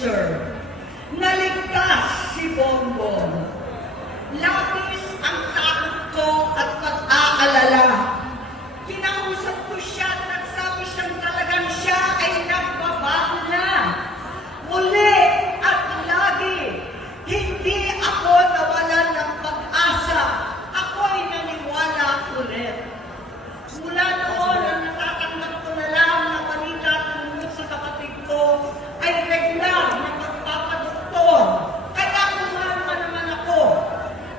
abuser. Naligtas si Bongbong. Labis ang takot ko at pag-aalala. Kinausap ko siya at nagsabi siyang talagang siya ay nagbabago na. Muli at lagi, hindi ako nawalan ng pag-asa. Ako'y naniwala ulit. Mula noon, ang natatanggap ko na lang na balita tungkol sa kapatid ko ay regular na magpapadoktor. Kaya kumalma naman ako.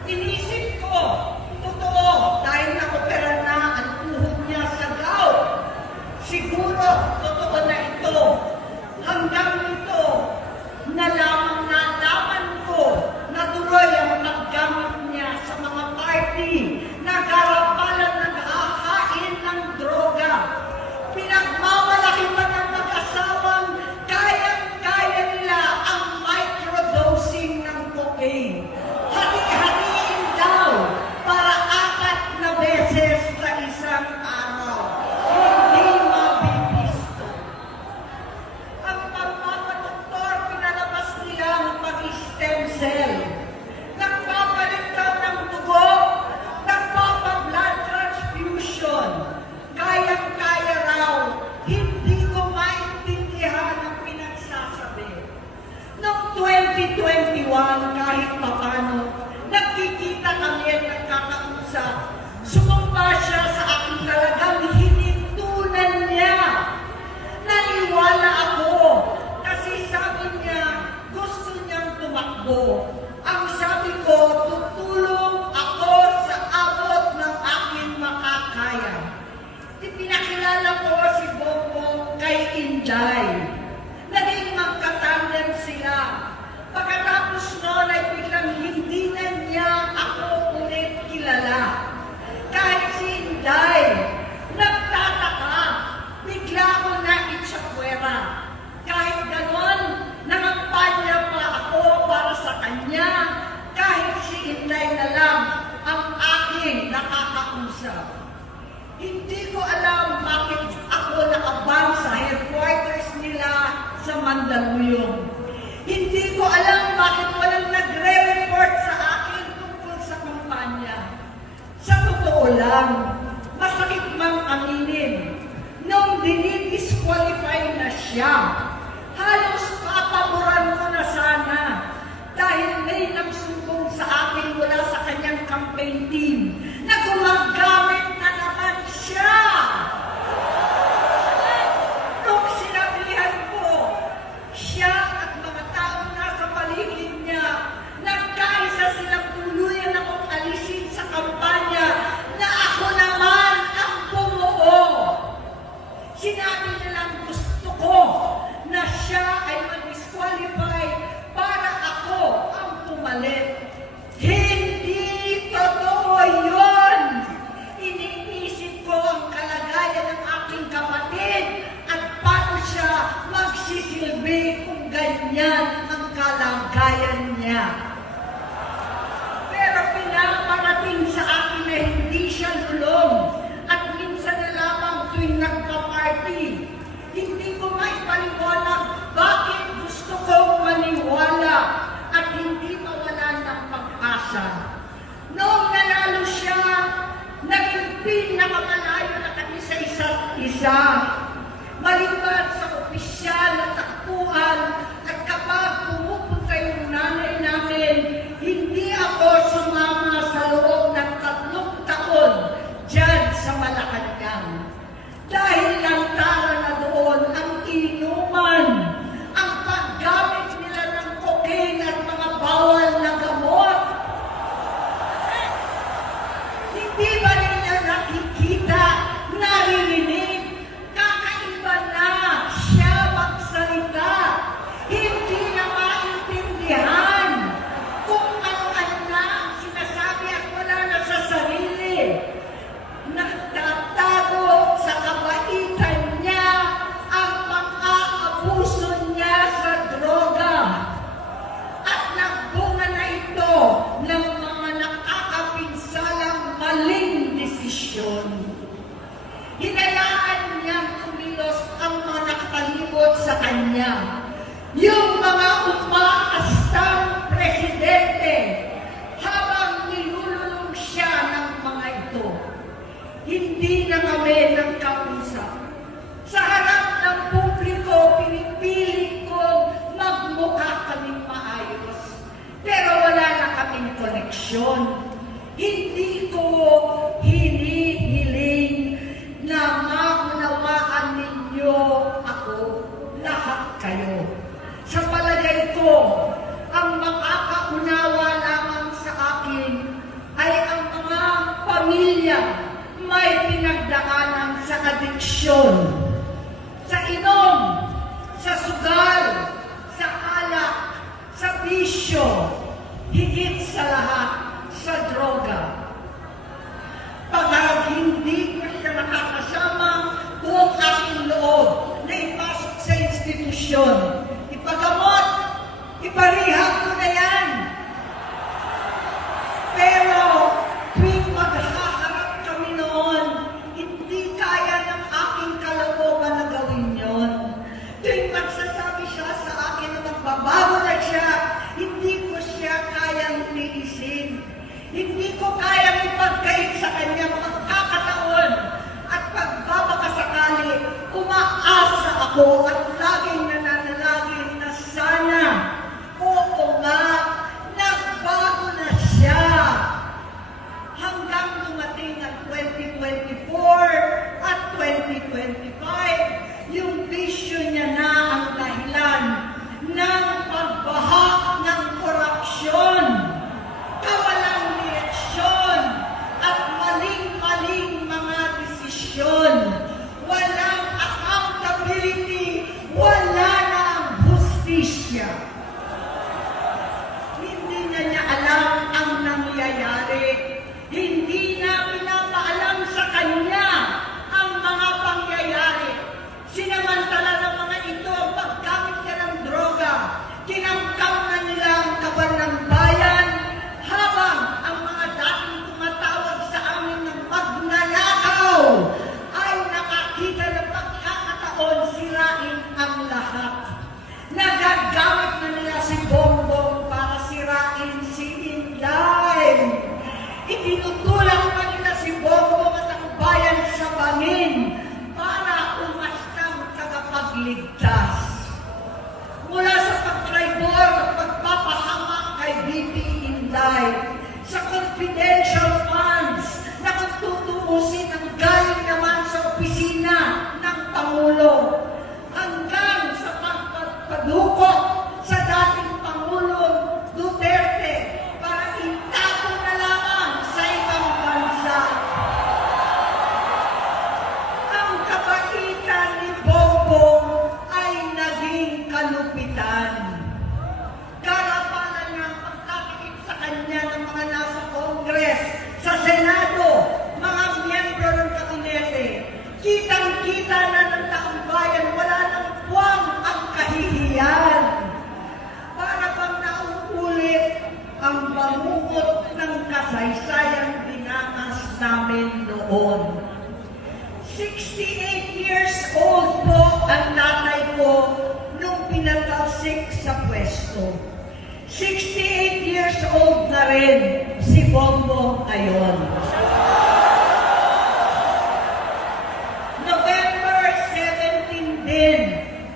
Inisip ko, totoo, dahil na-opera na ang tuhod niya sa gout. Siguro, totoo na ito. Hanggang nito, nalaman ko na tuloy ang paggamit niya sa mga party na garapalan naghahain ng droga. Pinagmamalaki pa ng mag-asawang kayang-kaya nila ang microdosing ng cocaine. Hati-hatiin daw para 4 na beses sa isang araw. Hindi mabibisto. Ang pagpapadoktor, pinalabas nila ang pag-stem cell. Nagpapalit daw ng dugo, nagpapa-blood transfusion. Kayang-kaya raw, hindi ko maintindihan ang pinagsasabi. Noong 2021, kahit papano, nagkikita kami at nagkakausap. Sumumpa siya sa akin talagang hinintunan niya. Naniwala ako kasi sabi niya gusto niyang tumakbo. Ang sabi ko, tutulong ako sa abot ng aking makakaya. Ipinakilala ko si Bongbong kay Inday. Naging magkatandem sila. Pagkatapos noon ay biglang hindi na niya ako ulit kilala. Kahit si Inday, nagtataka, bigla ko na itsapwera. Kahit ganon, nangampanya pa ako para sa kanya. Kahit si Inday na lang ang aking nakakausap. Hindi ko alam bakit ako naabang sa headquarters nila sa Mandaluyong. Hindi ko alam bakit walang nagre-report sa akin tungkol sa kampanya. Sa totoo lang, masakit mang aminin, nung dinidisqualify na siya, halos papaboran ko na sana dahil may nagsumbong sa akin mula sa kanyang campaign team na gumagamit na naman siya. Nung sinabihan ko, siya at mga taong nasa paligid niya, nagkaisa silang tuluyan akong alisin sa kampanya na ako naman ang bumuo. Sinabi nilang gusto ko na siya ay mag-disqualify para ako ang pumalit. Hindi totoo yun! Iniisip ko ang kalagayan ng aking kapatid at paano siya magsisilbi kung ganyan ang kalagayan niya. Pero pinaparating sa akin na hindi siya lulong at minsan na lamang tuwing nagpa-party. Hindi ko maipaliwanag bakit gusto kong maniwala at hindi mawalan ng pag-asa. Noong nanalo siya, naging pinakamalayo na kami sa isa't isa. Maliban sa opisyal na takbuhan at kapag pumupunta yung nanay namin, hindi ako sumama sa loob ng 3 taon dyan sa Malacanang. Dahil lantaran na doon ang inuman, ang paggamit nila ng cocaine at mga bawal na gamot. Hindi ba nila nakikita, naririnig, kakaiba na siya magsalita? Hindi na maintindihan kung ano-ano na ang sinasabi at wala na sa sarili. Nagtatago sa kabaitan niya ang pang-aabuso niya sa droga. At nagbunga na ito ng mga nakakapinsalang maling desisyon. Hinayaan niyang kumilos ang mga nakapalibot sa kanya. Yung mga umaastang presidente habang nilululong siya ng mga ito. Hindi na kami nagkausap. Sa harap ng publiko, pinipili kong magmukha kaming maayos. Pero wala na kaming koneksyon. Hindi ko hinihiling na maunawaan ninyo ako, lahat kayo. Sa palagay ko, ang makakaunawa lamang sa akin ay ang mga pamilya may pinagdaanan sa adiksyon, sa inom, sa sugal, sa alak, sa bisyo, higit sa lahat, sa droga. Pag hindi ko siya nakakasama, buong aking loob na ipasok sa institusyon, ipagamot, iparihab ko na yan. Pero tuwing maghaharap kami noon, hindi kaya ng aking kalooban na gawin yon. Tuwing magsasabi siya sa akin na magbabago na siya, hindi ko siya kayang tiisin. Hindi ko kayang ipagkait sa kanya pagkakataon at pagbabakasakali, umaasa ako at laging nananalangin na sana, oo nga, nagbago na siya. Hanggang dumating ang 2024 at 2025, yung bisyo niya na ang dahilan ng pagbaha ng korupsyon, kawalang direksyon, at maling-maling mga desisyon. Walang accountability, wala na ang hustisya. Hindi na niya alam ang nangyayari. Hindi na pinapaalam sa kanya ang mga pangyayari. Sinamantala ng mga ito ang paggamit niya ng droga. Kinamkam na nila ang kaban ng bayan habang ang mga dating tumatawag sa amin ng magnanakaw ay nakakita ng pagkakataon sirain ang lahat. Nagagamit na nila si Bongbong para sirain si Inday. Itinutulak pa nila si Bongbong at ang bayan sa bangin para umastang tagapagligtas. Mula sa pagtraidor at pagpapahamak kay VP Inday, sa confidential funds na kung tutuusin ang galing naman sa opisina ng Pangulo, hanggang sa pagpadukot sa dating Pangulong Duterte para itago na lamang sa ibang bansa. Ang kabaitan ni Bongbong ay naging kalupitan. Karapalan niya ang pagtatakip sa kanya ng mga nasa Congress, sa Senado, mga miyembro ng kabinete. Kitang-kita na ng taong bayan, wala nang puwang ang kahihiyan. Para bang nauulit ang bangungot ng kasaysayang dinanas namin noon. 68 years old po ang tatay ko nung pinatalsik sa pwesto. 68 years old na rin si Bongbong ngayon. November 17 din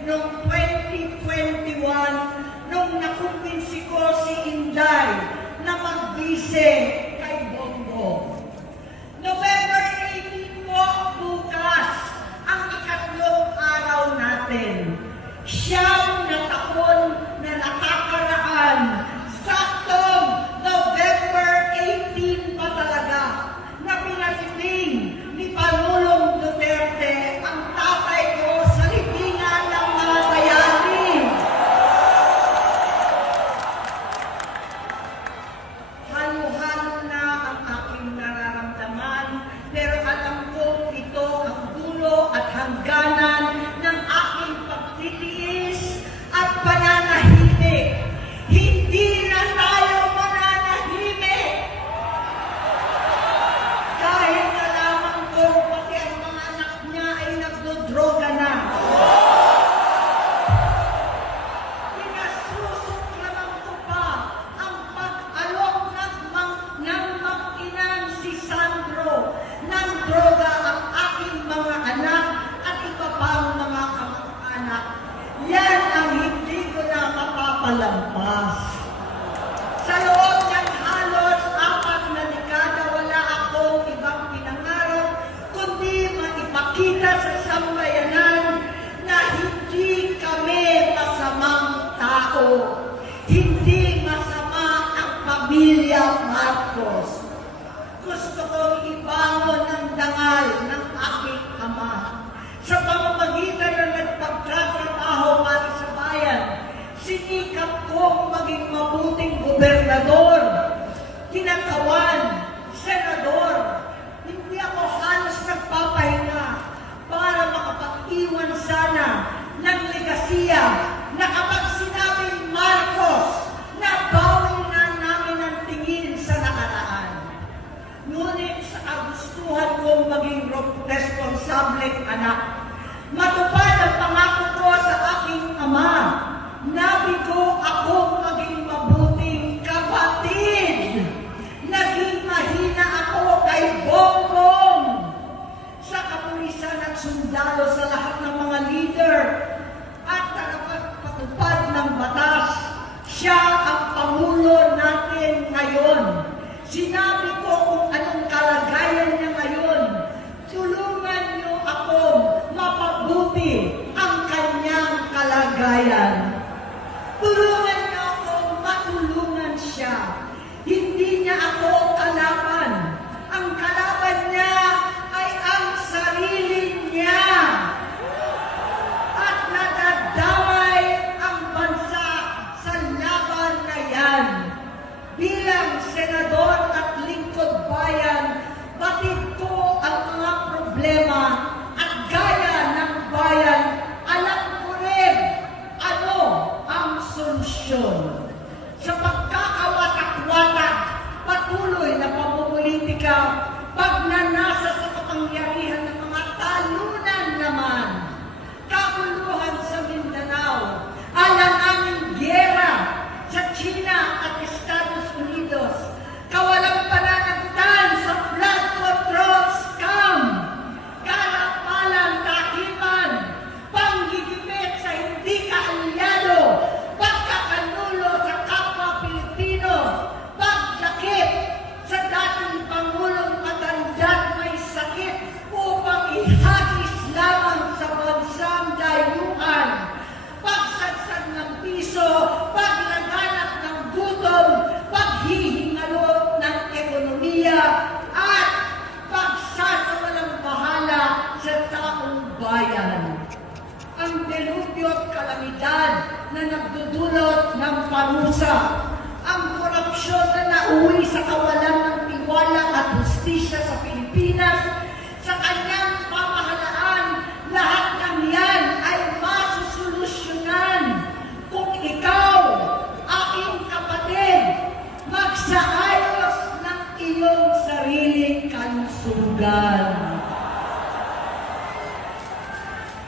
noong 2021 nung nakumbinsi ko si Inday na magbise kay Bongbong. November 18 po bukas ang ikatlong araw natin. Siyam na taon na nakakaraan. Saktong November 18 pa talaga na ipakita sa sambayanan na hindi kami masamang tao. Hindi masama ang pamilya Marcos. Gusto kong ibangon ang dangal ng aking ama. Sa pamamagitan ng nagpagtatrabaho para sa bayan, sinikap kong maging mabuting gobernador, kinatawan, senador. Hindi ako halos nagpapahinga para makapag-iwan sana ng legasiya na kapag sinabing Marcos, nabawi na namin ang tingin sa nakaraan. Ngunit sa kagustuhan kong maging responsableng anak, matupad ang pangako ko sa aking ama, nabigo akong maging mabuting kapatid. Naging mahina ako kay Bongbong. Sa kapulisan at sundalo sa lahat ng mga leader at tagapagpatupad ng batas, siya ang Pangulo natin ngayon. Sinabi ko kung anong kalagayan niya ngayon. Tulungan niyo akong mapabuti ang kanyang kalagayan. Tulungan niyo akong matulungan siya. Hindi niya ako kalaban. Ang kalaban niya ay ang sarili niya. At nadadamay ang bansa sa laban na yan. Bilang senador at lingkod bayan, batid ko ang mga problema at gaya ng bayan, alam ko rin ano ang solusyon. Sa pagkakawatak-watak, patuloy na pamumulitika, pagnanasa sa kapangyarihan ng mga talunan naman, kabuluhan sa Mindanao, alanganing gyera sa China at Estados Unidos, kawalang pananagutan sa flood control scam, karapalang kahiman, panggigipit sa hindi kaalyado, pagkakanulo sa kapwa Pilipino, pagdakip sa dating Pangulong matandang may sakit upang ihagis lamang sa bansang dayuhan, pagsadsad ng piso, paglaganap ng gutom, paghihingalo ng ekonomiya, at pagsasawalang bahala sa taong bayan. Ang delubyo at kalamidad na nagdudulot ng parusa, ang korupsyon na nauwi sa kawalan ng tiwala at hustisya sa Pilipinas, sa kanyang pamahalaan, lahat ng yan ay masusolusyonan kung ikaw, aking kapatid, magsaayos ng iyong sariling kalusugan.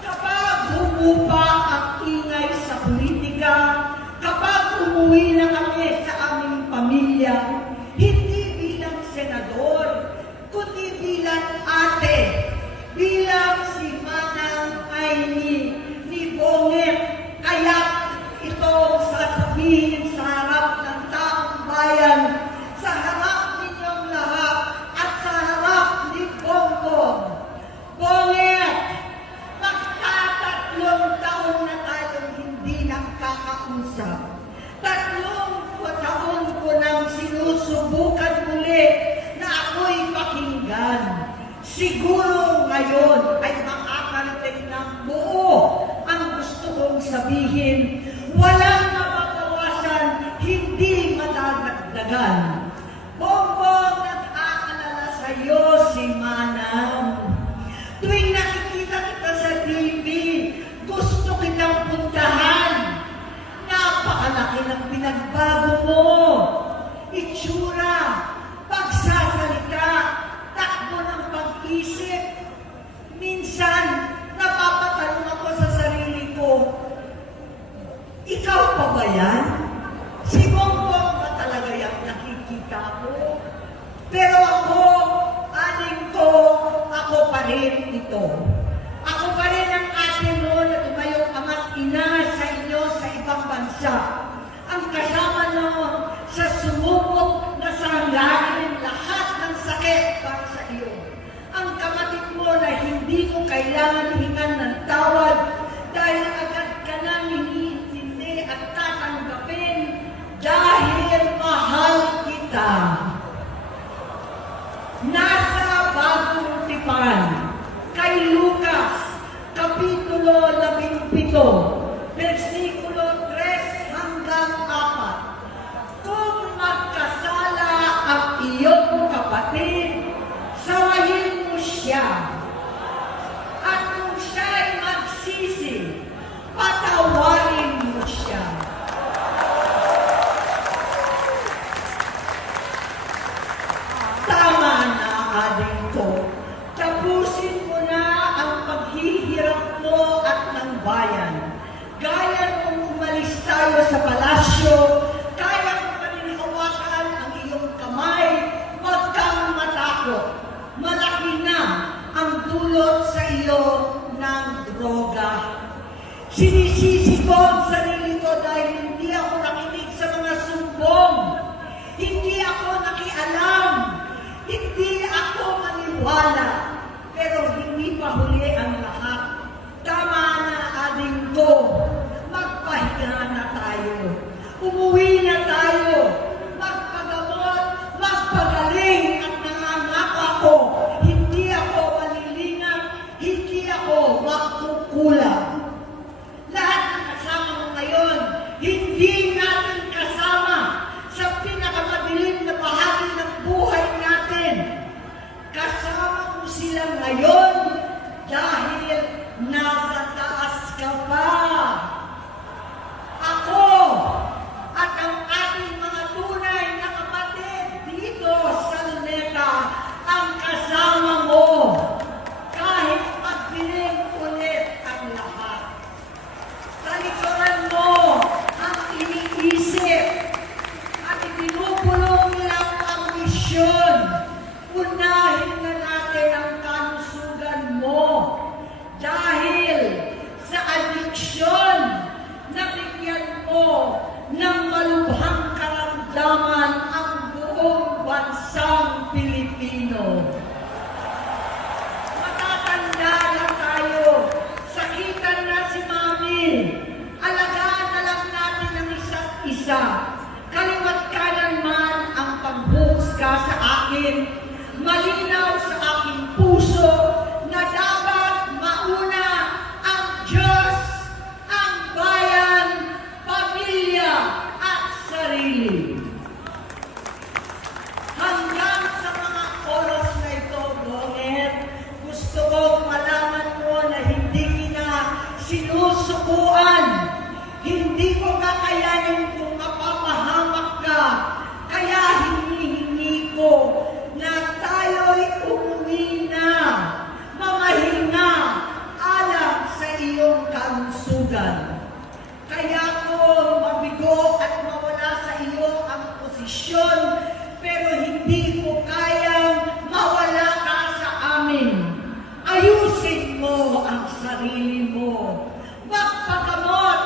Kapag humupa ang ingay sa politika, kapag umuwi na kami sa aming pamilya, hindi bilang senador, kundi bilang ate, bilang si Manang Aimee ni Bonget, kaya ito sasabihin sa harap ng taong bayan, sa harap ninyong lahat at sa harap ni Bongbong. Bonget, magtatatlong taon na tayong hindi nakakausap. 3 taon ko nang sinusubukan muli na ako'y pakinggan. Siguro ngayon ay makakarating ng buo ang gusto kong sabihin. Walang mababawasan, hindi madadagdagan. Bongbong, nag-aalala sa iyo si Manang. Tuwing nakikita kita sa TV, gusto kitang puntahan. Napakalaki ng pinagbago mo. Itsura, pagsasalita, takbo ng pag-isip. Minsan, napapatanong ako sa sarili ko, ikaw pa ba yan? Si Bongbong ba talaga yung nakikita ko? Pero ako, aling ko, ako pa rin ito. Ako pa rin ang ate mo na tumayong ama't ina sa inyo sa ibang bansa. Ang kasama mo sa sumubok na sanggain lahat ng sakit para sa iyo. Ang kapatid mo na hindi ko kailangan kailangan hingan ng tawad dahil agad ka nang iniintindi at tatanggapin dahil mahal kita. Nasa Bagong Tipan, kay Lucas, Kapitulo 17, versikulo 3 hanggang 4. Kung magkasala ang iyong kapatid, sawayin mo siya. At kung siya'y magsisi, patawarin mo siya. Tama na, ading ko. Tapusin mo na ang paghihirap mo at ng bayan. Gaya nung umalis tayo sa palasyo, kaya mo pa rin hawakan ang iyong kamay, huwag kang matakot. Malaki na ang dulot sa iyo ng droga. Sinisisi ko ang sarili ko dahil hindi ako nakinig sa mga sumbong. Hindi ako nakialam. Hindi ako maniwala. Pero hindi pa huli ang lahat. Tama na, ading ko. Magpahinga na tayo. Umuwi na tayo. Magpagamot, magpagaling at nangangako ako. Hindi ako malilinang, hindi ako makukulang. Lahat ng kasama mo ngayon, hindi natin kasama sa pinakamadilim na bahagi ng buhay natin. Kasama mo sila ngayon dahil nasa taas ka pa. Ako at ang ating mga tunay na kapatid dito sa Luneta ang kasama mo. Kahit magdilim ulit ang lahat. Talikuran mo ang iniisip at ibinubulong lang ang misyon. Unahin na natin ang kalusugan mo dahil sa adiksyon na bigyan mo ng malubhang karamdaman ang buong bansang Pilipino. Matatanda na tayo, sakitan na si Mami, alagaan na lang natin ang isa't isa. Kaliwat kanan man ang pagbuhusga sa akin, malinaw sa aking puso na dapat mauna ang Diyos, ang bayan, pamilya at sarili. Hanggang sa mga oras na ito, Bonget, gusto kong malaman mo na hindi kita sinusukuan. Hindi ko kakayanin kung mapapahamak ka. Kaya hinihingi ko na tayo'y umuwi na, mamahinga, alam sa iyong kalusugan. Kaya ko mabigo at mawala sa iyo ang posisyon, pero hindi ko kayang mawala ka sa amin. Ayusin mo ang sarili mo. Magpagamot,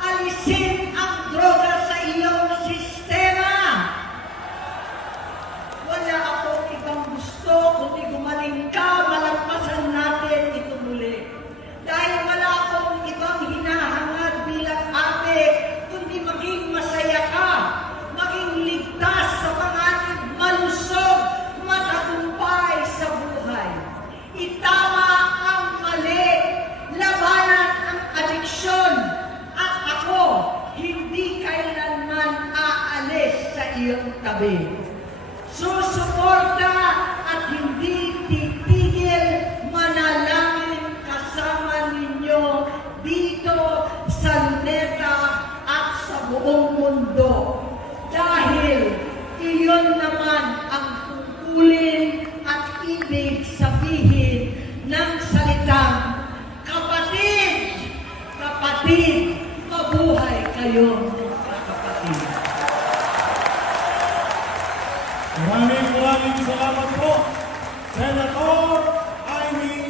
alisin ang droga sa iyong sistema. Wala akong ibang gusto kundi gumaling ka, malagpasan natin ito muli. Dahil wala akong ibang hinahangad bilang ate, kundi maging masaya ka, maging ligtas sa panganib, malusog, matagumpay sa buhay. Itama ang mali, labanan ang adiksyon, at ako hindi kailanman aalis sa iyong tabi. Susuporta at hindi titigil manalangin kasama ninyo dito sa Luneta at sa buong mundo. Dahil iyon naman ang tungkulin at ibig sabihin ng salitang kapatid, kapatid, mabuhay kayo mga kapatid. Maraming salamat po, Senator Amy